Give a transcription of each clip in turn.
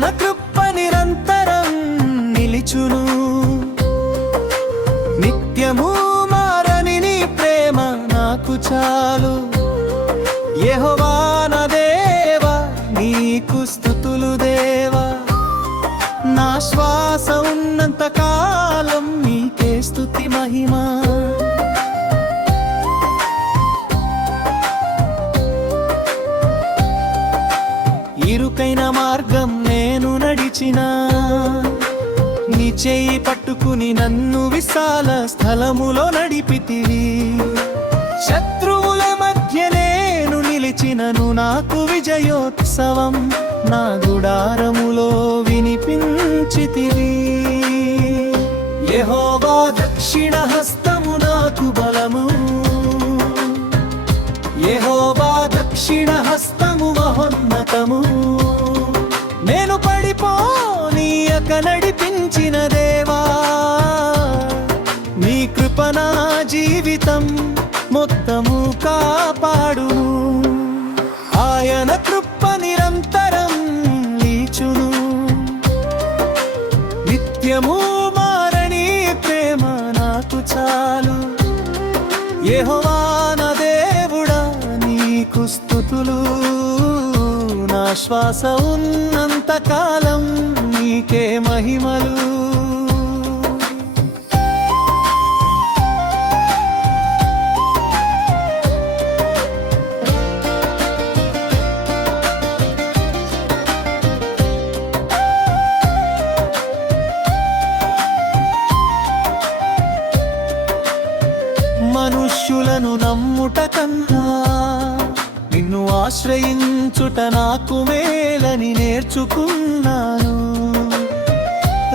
ఆయన కృప నిరంతరం నిలిచును, నిత్యము మారని నీ ప్రేమ నాకు చాలు. యెహోవా నా దేవా, నీకు స్తుతులు దేవా, నా శ్వాస ఉన్నంత కాలం నీకే స్తుతి మహిమా. ఇరుకైన మార్గం నేను నడిచినా, నీ చేయి పట్టుకుని నన్ను విశాల స్థలములో నడిపితివి. శత్రువుల మధ్య నేను నిలిచినను నాకు విజయోత్సవం నా గుడారములో వినిపించితివి. యెహోవా దక్షిణ హస్తము నాకు బలము, యెహోవా దక్షిణ హస్తము మహోన్నతము. నేను పడిపోనీయక నడిపించిన దేవా, నీ కృప నా జీవితం మొత్తము కాపాడును. ఆయన కృప నిరంతరం నిలిచును, నిత్యము మారని ప్రేమ నాకు చాలు. యెహోవా నా దేవుడా, నీకు స్తుతులు, నా శ్వాస ఉన్నంత కాలం నీకే మహిమలు. మనుష్యులను నమ్ముట కన్నా నిన్ను ఆశ్రయించుట నాకు మేలని నేర్చుకున్నాను.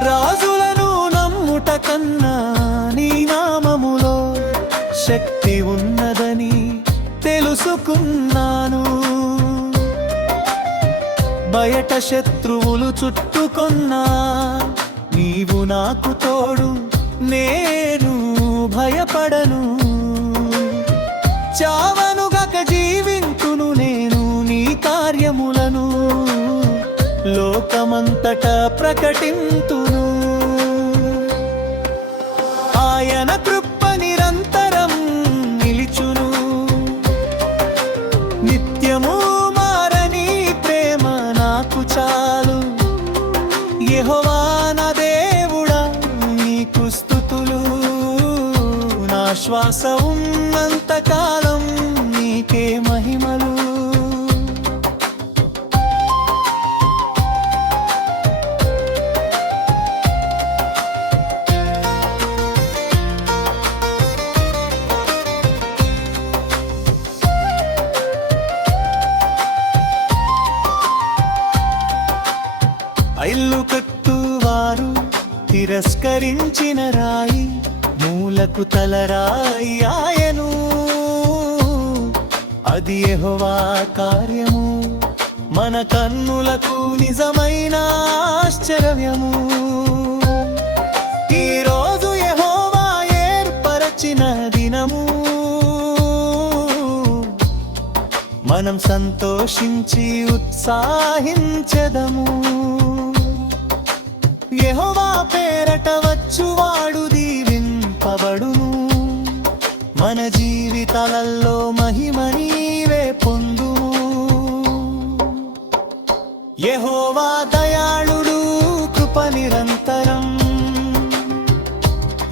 రాజులను నమ్ముట కన్నా నీ నామములో శక్తి ఉన్నదని తెలుసుకున్నాను. బయట శత్రువులు చుట్టుకొన్నా నీవు నాకు తోడు, నేను భయపడను. చావనుగక జీవింతును నేను నీ కార్యములను, లోకమంతటా ప్రకటింతును. ఆయన కృప నిరంతరం నిలిచును, నిత్యము మారని ప్రేమ నాకు చాలు. యెహోవా నా దేవుడా, నీకు స్తుతులు, నా శ్వాస ఉన్నంత కాలం నీకే మహిమలు. ఇల్లు కట్టువారు తిరస్కరించిన రాయి, మూలకు తలరాయి ఆయను. అది యెహోవా కార్యము, మన కన్నులకు నిజమైన ఆశ్చర్యము. ఈ రోజు యెహోవా ఏర్పరచిన దినము, మనం సంతోషించి ఉత్సాహించెదము. యెహోవా పేరట వచ్చువాడు దీవింపబడును, మన జీవితాలలో మహిమ నీవే పొందు. యెహోవా దయాళుడు, కృప నిరంతరం.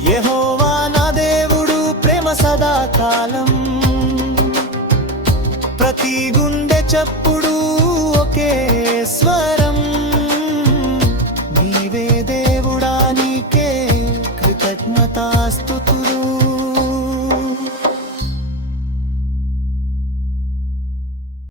యెహోవా నా దేవుడు, ప్రేమ సదాకాలం. ప్రతి గుండె చప్పుడు ఒకే స్వరం.